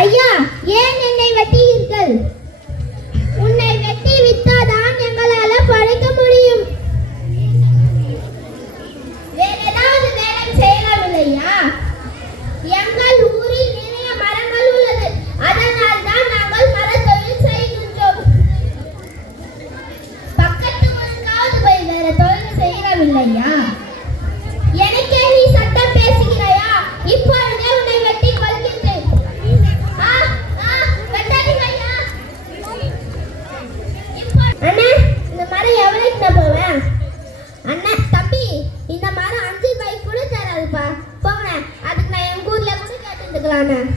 ஐயா, ஏன் என்னை வெட்டுகிறீர்கள்? உன்னை வெட்டி வித்தாதான் எங்களால பழைக்க முடியும். வேற ஏதாவது வேலை செய்யலாம் இல்லையா? எங்கள் ஊரில் நிறைய மரங்கள் உள்ளது. அதனால் தான் நாங்கள் மரத்தொழில் செய்கின்றோம். பக்கத்து ஊருக்காவது போய் வேற தொழில் செய்யலாம் இல்லையா? எனக்கே நீ சட்டம் பேசுகிறாயா? இப்பொழுதே உன்னை வெட்டி கொள்கின்றேன். அண்ணா, இந்த மரம் எவ்வளவுக்கு நான் போவேன்? அண்ணா தம்பி, இந்த மரம் 5 ரூபாய்க்கு கூட தராதுப்பா. போங்க, அதுக்கு நான் எங்க ஊர்ல கூட கேட்டுக்கலாம்.